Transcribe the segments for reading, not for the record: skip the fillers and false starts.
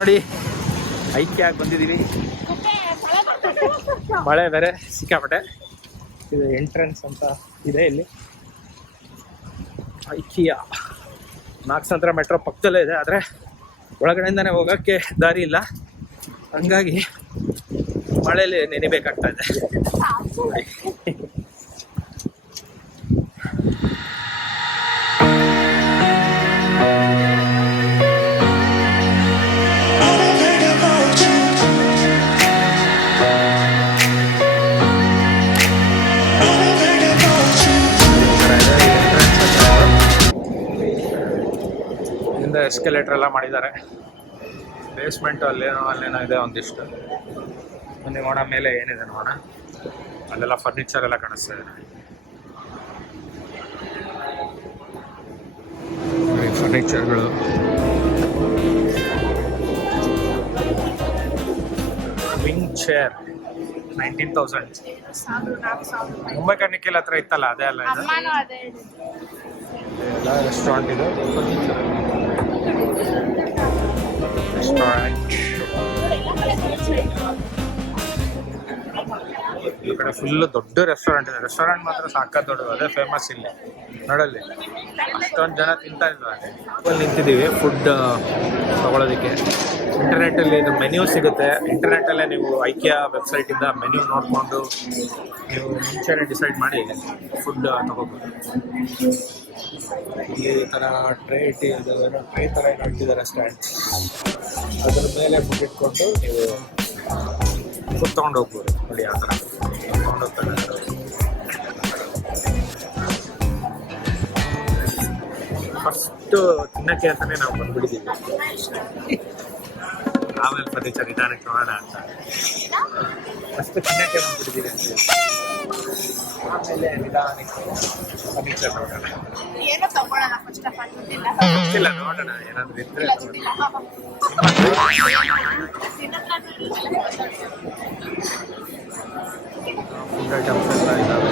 ನೋಡಿ ಐಕ್ಯಾಗಿ ಬಂದಿದ್ದೀವಿ. ಮಳೆ ಬೇರೆ ಸಿಕ್ಕಾಪಟ್ಟೆ. ಇದು ಎಂಟ್ರೆನ್ಸ್ ಅಂತ ಇದೆ ಇಲ್ಲಿ. ಐಕಿಯಾ ನಾಲ್ಕು ಮೆಟ್ರೋ ಪಕ್ಕದಲ್ಲೇ ಇದೆ, ಆದರೆ ಒಳಗಡೆಯಿಂದನೇ ಹೋಗೋಕ್ಕೆ ದಾರಿ ಇಲ್ಲ. ಹಂಗಾಗಿ ಮಳೆಯಲ್ಲಿ ನೆನೆಬೇಕಾಗ್ತಾ ಇದೆ. ಎಸ್ಕಲೇಟರ್ ಎಲ್ಲ ಮಾಡಿದ್ದಾರೆ. ಬೇಸ್ಮೆಂಟ್ ಅಲ್ಲೇನೋ ಇದೆ ಒಂದಿಷ್ಟು. ಮುಂದೆ ನೋಡೋಣ ಮೇಲೆ ಏನಿದೆ ನೋಡೋಣ. ಅಲ್ಲೆಲ್ಲ ಫರ್ನಿಚರ್ ಎಲ್ಲ ಕಾಣಿಸ್ತಾ ಇದೆ. ಫರ್ನಿಚರ್ಗಳು, ವಿಂಗ್ ಚೇರ್ 19,000. ಮುಂಬೈ ಕರ್ನಿಕೆಲ್ ಹತ್ರ ಇತ್ತಲ್ಲ, ಅದೇ ಅಲ್ಲ ಇದು? ಎಲ್ಲ ರೆಸ್ಟೋರೆಂಟ್ ಇದು. ಈ ಕಡೆ ಫುಲ್ ದೊಡ್ಡ ರೆಸ್ಟೋರೆಂಟ್ ಇದೆ. ರೆಸ್ಟೋರೆಂಟ್ ಮಾತ್ರ ಸಾಕಾಗಿ ದೊಡ್ಡದು, ಅದೇ ಫೇಮಸ್ ಇಲ್ಲಿ. ನೋಡಲ್ಲಿ ಅಷ್ಟೊಂದು ಜನ ತಿಂತಾ ಇದ್ದಾರೆ. ನಿಂತಿದ್ದೀವಿ ಫುಡ್ ತಗೊಳ್ಳೋದಕ್ಕೆ. ಇಂಟರ್ನೆಟ್ಟಲ್ಲಿ ಇದು ಮೆನ್ಯೂ ಸಿಗುತ್ತೆ. ಇಂಟರ್ನೆಟ್ಟಲ್ಲೇ ನೀವು ಐಕಿಯಾ ವೆಬ್ಸೈಟಿಂದ ಮೆನ್ಯೂ ನೋಡಿಕೊಂಡು ನೀವು ಮುಂಚೆನೇ ಡಿಸೈಡ್ ಮಾಡಿ ಫುಡ್ ತಗೋಬೋದು. ಇಲ್ಲಿ ಈ ಥರ ಟ್ರೇ ಥರ ಏನು ಇಟ್ಟಿದ್ದಾರೆ ಸ್ಟ್ಯಾಂಡ್, ಅದ್ರ ಮೇಲೆ ಫುಡ್ ಇಟ್ಕೊಂಡು ನೀವು ಫುಡ್ ತೊಗೊಂಡು ಹೋಗ್ಬೋದು. ನೋಡಿ ಆ ಥರ ತೊಗೊಂಡು ಹೋಗ್ತಾರೆ. ಫಸ್ಟು ತಿನ್ನಕ್ಕೆ ಅಂತಲೇ ನಾವು ಬಂದ್ಬಿಟ್ಟಿದ್ದೀವಿ. ಆಮೇಲೆ ಫರ್ನಿಚರ್ ನಿಧಾನಕ್ಕೆ ನೋಡೋಣ ಅಂತ. ಫಸ್ಟ್ ತಿನ್ನಕ್ಕೆ ಬಂದ್ಬಿಟ್ಟಿದ್ದೀವಿ ಅಂತ, ಆಮೇಲೆ ನಿಧಾನಕ್ಕೆ ಫರ್ನಿಚರ್ ನೋಡೋಣ. ಗೊತ್ತಿಲ್ಲ, ನೋಡೋಣ ಏನಾದರೂ ಇದ್ರೆ. ಫುಡ್ ಐಟಮ್ಸ್ ಎಲ್ಲ ಇದ್ದಾವೆ.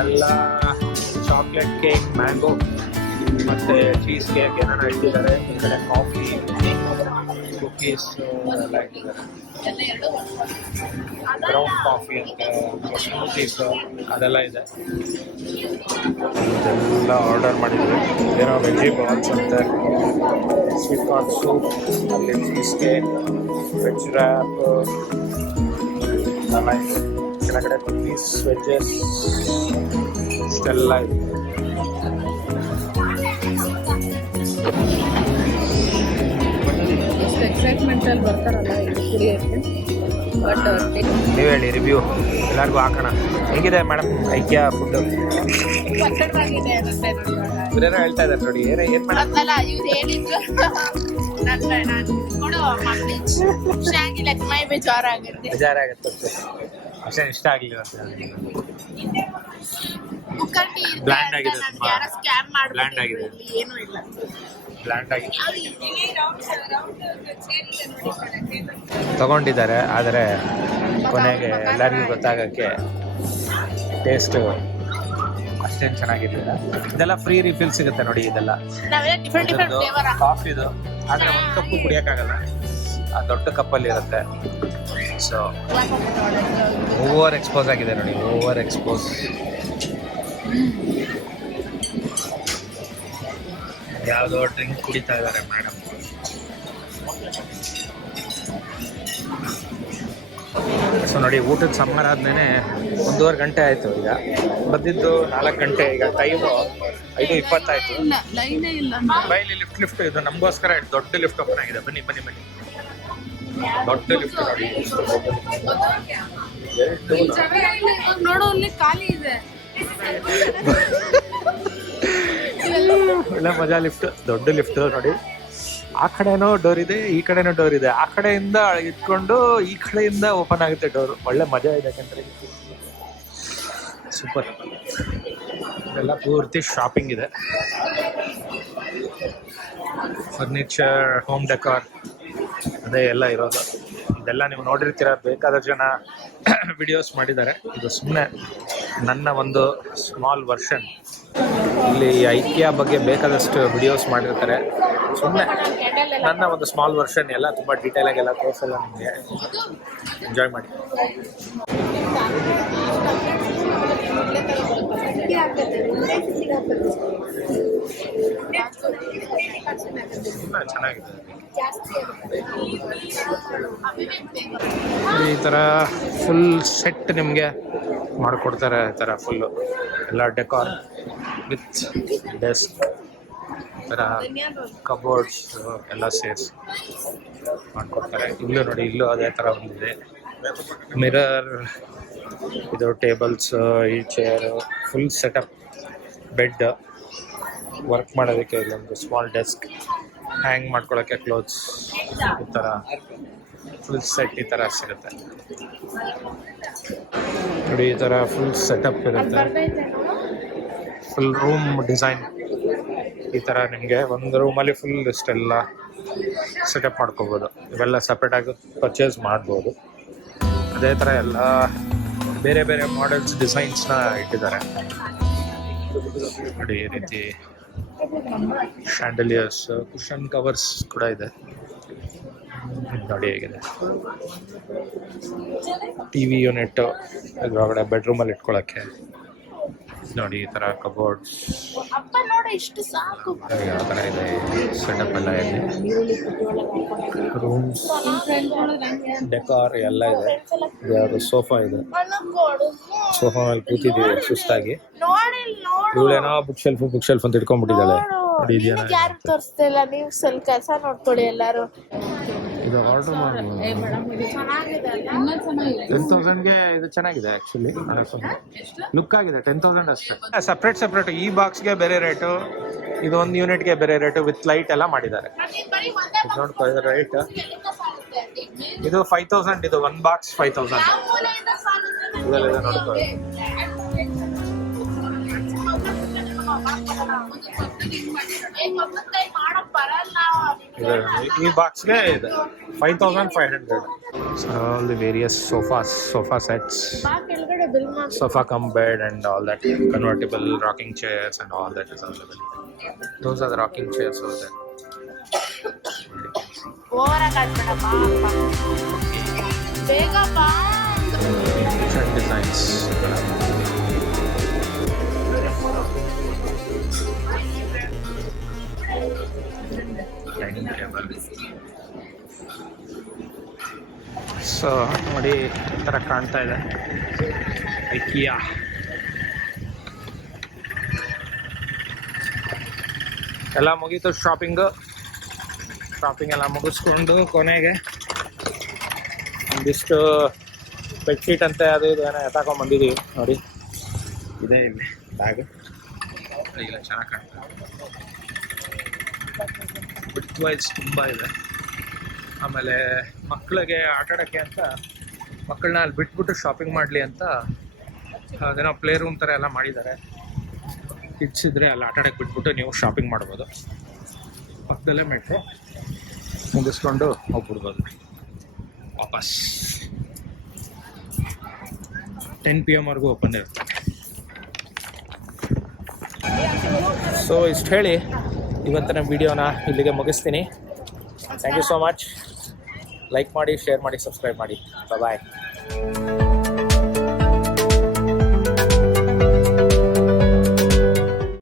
ಎಲ್ಲ ಚಾಕ್ಲೇಟ್ ಕೇಕ್, ಮ್ಯಾಂಗೋ ಮತ್ತು ಚೀಸ್ ಕೇಕ್ ಏನಾರ ಇಟ್ಟಿದ್ದಾರೆ. ಈ ಕಡೆ ಕಾಫಿ, ಕುಕೀಸ್ ಎಲ್ಲ ಇಟ್ಟಿದ್ದಾರೆ. ಬ್ರೌನ್ ಕಾಫಿ ಅಂತ, ಸ್ಮೂತೀಸ್ ಅದೆಲ್ಲ ಇದೆ. ಇದೆಲ್ಲ ಆರ್ಡರ್ ಮಾಡಿದ್ವಿ. ಏನೋ ವೆಜಿ ಬಾಲ್ಸ್ ಅಂತೆ, ಸ್ವೀಟ್ ಕಾರ್ನ್ ಸೂಪ್, ಅಲ್ಲಿ ಚೀಸ್ ಕೇಕ್, ವೆಜ್ ರ್ಯಾಪ್ ಎಲ್ಲ ಇದೆ. ಕೆಳಗಡೆ ಕುಕೀಸ್, ವೆಜ್ಜಸ್ ಇಷ್ಟೆಲ್ಲ ಇದೆ. ಎಕ್ಸೈಟ್ಮೆಂಟಲ್ಲಿ ಬರ್ತಾರಲ್ಲ ಇದು ಕುಡಿಯೋಕ್ಕೆ. ಬಟ್ ನೀವು ಹೇಳಿ, ರಿವ್ಯೂ ಎಲ್ಲರಿಗೂ ಹಾಕೋಣ. ಹೇಗಿದೆ ಮೇಡಮ್ ಐಕಿಯಾ ಫುಡ್? ಒತ್ತಡವಾಗಿದೆ ಅನಿಸುತ್ತೆ ನೋಡಿ. ಇವರೇನೋ ಹೇಳ್ತಾ ಇದ್ದಾರೆ ನೋಡಿ. ಏನು ಮಾಡಲ್ಲ ಇವ್ರು ಹೇಳಿದ್ರು. ಬೇಜಾರಾಗುತ್ತೆ ಅಷ್ಟೇ. ಇಷ್ಟ ಆಗಲಿಲ್ಲ ಅಂತ ಬ್ಲ್ಯಾಂಡ್ ಆಗಿದೆ, ತುಂಬ ಬ್ಲ್ಯಾಂಡ್ ಆಗಿದೆ. ಏನೂ ಇಲ್ಲ, ಬ್ಲ್ಯಾಂಡ್ ಆಗಿದೆ. ತಗೊಂಡಿದ್ದಾರೆ, ಆದರೆ ಕೊನೆಗೆ ಎಲ್ಲರಿಗೂ ಗೊತ್ತಾಗೋಕ್ಕೆ ಟೇಸ್ಟು ಅಷ್ಟೇನು ಚೆನ್ನಾಗಿರಲಿಲ್ಲ. ಇದೆಲ್ಲ ಫ್ರೀ ರಿಫಿಲ್ ಸಿಗುತ್ತೆ ನೋಡಿ. ಇದೆಲ್ಲ ಕಾಫಿದು, ಆದರೆ ಒಂದು ಕಪ್ಪು ಕುಡಿಯೋಕ್ಕಾಗಲ್ಲ, ಆ ದೊಡ್ಡ ಕಪ್ಪಲ್ಲಿ ಇರುತ್ತೆ. ಸೊ ಓವರ್ ಎಕ್ಸ್ಪೋಸ್ ಆಗಿದೆ ನೋಡಿ, ಓವರ್ ಎಕ್ಸ್ಪೋಸ್. ಯಾವುದೋ ಡ್ರಿಂಕ್ ಕುಡಿತಾ ಇದ್ದಾರೆ ಮೇಡಮ್. ಸೊ ನೋಡಿ, ಊಟದ ಸಮಾರಾದ್ಮೇಲೆ 1.5 ಗಂಟೆ ಆಯಿತು. ಈಗ ಬಂದಿದ್ದು 4 ಗಂಟೆ. ಈಗ ಟೈಮು 5:20 ಆಯಿತು. ಲೈನೇ ಇಲ್ಲ. ಬೈಲಿ ಲಿಫ್ಟ್ ಇದು ನಮಗೋಸ್ಕರ ದೊಡ್ಡ ಲಿಫ್ಟ್ ಓಪನ್ ಆಗಿದೆ. ಬನ್ನಿ ಬನ್ನಿ ಬನ್ನಿ. ದೊಡ್ಡ ಲಿಫ್ಟ್ ನೋಡಿ. ನೋಡೋ ಅಲ್ಲಿ ಖಾಲಿ ಇದೆ. ಒಳ್ಳೆ ಮಜಾ ಲಿಫ್ಟ್, ದೊಡ್ಡ ಲಿಫ್ಟ್ ನೋಡಿ. ಆ ಕಡೆನೂ ಡೋರ್ ಇದೆ, ಈ ಕಡೆನೂ ಡೋರ್ ಇದೆ. ಆ ಕಡೆಯಿಂದ ಇಟ್ಕೊಂಡು ಈ ಕಡೆಯಿಂದ ಓಪನ್ ಆಗುತ್ತೆ ಡೋರ್. ಒಳ್ಳೆ ಮಜಾ ಇದೆ ಯಾಕಂದ್ರೆ ಸೂಪರ್. ಇದೆಲ್ಲ ಪೂರ್ತಿ ಶಾಪಿಂಗ್ ಇದೆ. ಫರ್ನಿಚರ್, ಹೋಮ್ ಡೆಕೋರ್ ಅದೇ ಎಲ್ಲ ಇರೋದು. ಇದೆಲ್ಲ ನೀವು ನೋಡಿರ್ತೀರ, ಬೇಕಾದ ಜನ ವಿಡಿಯೋಸ್ ಮಾಡಿದ್ದಾರೆ. ಇದು ಸುಮ್ಮನೆ ನನ್ನ ಒಂದು ಸ್ಮಾಲ್ ವರ್ಷನ್. ಇಲ್ಲಿ ಐಕಿಯಾ ಬಗ್ಗೆ ಬೇಕಾದಷ್ಟು ವಿಡಿಯೋಸ್ ಮಾಡಿರ್ತಾರೆ. ಸುಮ್ಮನೆ ನನ್ನ ಒಂದು ಸ್ಮಾಲ್ ವರ್ಷನ್. ಎಲ್ಲ ತುಂಬ ಡೀಟೇಲಾಗಿ ಎಲ್ಲ ತೋರಿಸಲ್ಲ ನಿಮಗೆ. ಎಂಜಾಯ್ ಮಾಡಿ. ಚೆನ್ನಾಗಿದೆ. ಈ ಥರ ಫುಲ್ ಸೆಟ್ ನಿಮಗೆ ಮಾಡಿಕೊಡ್ತಾರೆ. ಈ ಥರ ಫುಲ್ಲು ಎಲ್ಲ ಡೆಕೋರ್ ವಿತ್ ಡೆಸ್ಕ್, ಈ ಥರ ಕಬೋರ್ಡ್ಸ್ ಎಲ್ಲ ಸೇರಿಸಿ ಮಾಡಿಕೊಡ್ತಾರೆ. ಇಲ್ಲೂ ನೋಡಿ, ಇಲ್ಲೂ ಅದೇ ಥರ ಒಂದಿದೆ. ಮಿರರ್, ಇದು ಟೇಬಲ್ಸ್, ಈ chair, full setup. Bed, work ಮಾಡೋದಕ್ಕೆ ಇಲ್ಲೊಂದು ಸ್ಮಾಲ್ ಡೆಸ್ಕ್, ಹ್ಯಾಂಗ್ ಮಾಡ್ಕೊಳ್ಳೋಕ್ಕೆ ಕ್ಲೋತ್ಸ್, ಈ ಥರ ಫುಲ್ ಸೆಟ್ ಈ ಥರ ಸಿಗುತ್ತೆ ನೋಡಿ. ಈ ಥರ ಫುಲ್ ಸೆಟಪ್ ಇರುತ್ತೆ. ಫುಲ್ ರೂಮ್ ಡಿಸೈನ್ ಈ ಥರ ನಿಮಗೆ ಒಂದು ರೂಮಲ್ಲಿ ಫುಲ್ ಇಷ್ಟೆಲ್ಲ ಸೆಟಪ್ ಮಾಡ್ಕೋಬೋದು. ಇವೆಲ್ಲ ಸಪ್ರೇಟಾಗಿ ಪರ್ಚೇಸ್ ಮಾಡ್ಬೋದು. ಅದೇ ಥರ ಎಲ್ಲ ಬೇರೆ ಬೇರೆ ಮಾಡೆಲ್ಸ್, ಡಿಸೈನ್ಸ್ನ ಇಟ್ಟಿದ್ದಾರೆ ನೋಡಿ. ಈ ರೀತಿ ಶ್ಯಾಂಡಲಿಯರ್ಸ್, ಕುಷನ್ ಕವರ್ಸ್ ಕೂಡ ಇದೆ ನೋಡಿ. ಹೇಗಿದೆ ಟಿವಿ ಯೂನಿಟ್, ಒಳಗಡೆ ಬೆಡ್ರೂಮಲ್ಲಿ ಇಟ್ಕೊಳ್ಳೋಕ್ಕೆ ನೋಡಿ. ಈ ಥರ ಕಬೋರ್ಡ್ಸ್ ಯಾವ ಥರ ಇದೆ ಸೆಟಪ್ ಎಲ್ಲ ಇದೆ. ರೂಮ್ಸ್, ಡೆಕಾರ್ ಎಲ್ಲ ಇದೆ. ಯಾವುದು ಸೋಫಾ ಇದೆ. ಸೋಫಾ ಮೇಲೆ ಕೂತಿದ್ದೀವಿ ಸುಸ್ತಾಗಿ. ಇವಳೇನೋ ಬುಕ್ ಶೆಲ್ಫ್ ಅಂತ ಇಟ್ಕೊಂಡ್ಬಿಟ್ಟಿದ್ದಾಳೆ ನೋಡಿ. ತೋರಿಸ್ತಿಲ್ಲ, ನೀವು ಸ್ವಲ್ಪ ಕೆಲಸ ನೋಡ್ಕೊಳ್ಳಿ ಎಲ್ಲಾರು. ಇದು ಆರ್ಡರ್ ಮಾಡ್ಬೋದು. 10,000ಗೆ ಇದು ಚೆನ್ನಾಗಿದೆ ಆ್ಯಕ್ಚುಲಿ. ಲುಕ್ ಆಗಿದೆ. 10,000 ಅಷ್ಟೇ. ಸಪ್ರೇಟ್ ಈ ಬಾಕ್ಸ್ಗೆ ಬೇರೆ ರೇಟು, ಇದು ಒಂದು ಯೂನಿಟ್ಗೆ ಬೇರೆ ರೇಟು, ವಿತ್ ಲೈಟ್ ಎಲ್ಲ ಮಾಡಿದ್ದಾರೆ. ನೋಡ್ಕೊ ಇದು ರೈಟ್. ಇದು 5,000. ಇದು ಒಂದು ಬಾಕ್ಸ್ 5,000. ಇದೆಲ್ಲ ನೋಡ್ಕೊ. ಈ ಬಾಕ್ಸ್ಗೆ ಇದೆ 5,500. All the various sofa sets, sofa cum bed and all that, convertible rocking chairs and all that is available. Those are the rocking chairs over there. Different designs. Dining table. So ನೋಡಿ, ಈ ಥರ ಕಾಣ್ತಾ ಇದೆ IKEA. ಎಲ್ಲ ಮುಗೀತು shopping ಎಲ್ಲ ಮುಗಿಸ್ಕೊಂಡು ಕೊನೆಗೆ ಒಂದಿಷ್ಟು ಬೆಡ್ಶೀಟ್ ಅಂತೆ ಅದು ಇದು ಏನೋ ಎತ್ತಾಕೊಂಡು ಬಂದಿದ್ದೀವಿ ನೋಡಿ. ಇದೆ ಇಲ್ಲಿ ಬ್ಯಾಗ್. ಇಲ್ಲ ಚೆನ್ನಾಗಿ ಕಾಣ್ತದೆ. ಬಿಟ್ ವೈಸ್ ತುಂಬ ಇದೆ. ಆಮೇಲೆ ಮಕ್ಕಳಿಗೆ ಆಟಾಡೋಕ್ಕೆ ಅಂತ ಮಕ್ಕಳನ್ನ ಅಲ್ಲಿ ಬಿಟ್ಬಿಟ್ಟು ಶಾಪಿಂಗ್ ಮಾಡಲಿ ಅಂತ ಅದೇನೋ ಪ್ಲೇ ರೂಮ್ ಥರ ಎಲ್ಲ ಮಾಡಿದ್ದಾರೆ. ಕಿಡ್ಸ್ ಇದ್ದರೆ ಅಲ್ಲಿ ಆಟಾಡೋಕ್ಕೆ ಬಿಟ್ಬಿಟ್ಟು ನೀವು ಶಾಪಿಂಗ್ ಮಾಡ್ಬೋದು. ಪಕ್ಕದಲ್ಲೇ ಮೆಟ್ರೋ, ಮುಗಿಸ್ಕೊಂಡು ಹೋಗ್ಬಿಡ್ಬೋದು ವಾಪಸ್. 10 PM ವರೆಗೂ ಓಪನ್ ಇರುತ್ತೆ. ಸೊ ಇಷ್ಟು ಹೇಳಿ ಇವತ್ತಿನ ವಿಡಿಯೋನ ಇಲ್ಲಿಗೆ ಮುಗಿಸ್ತೀನಿ. Thank you so much. Like ಮಾಡಿ, ಶೇರ್ ಮಾಡಿ, ಸಬ್ಸ್ಕ್ರೈಬ್ ಮಾಡಿ. ಬಾಯ್.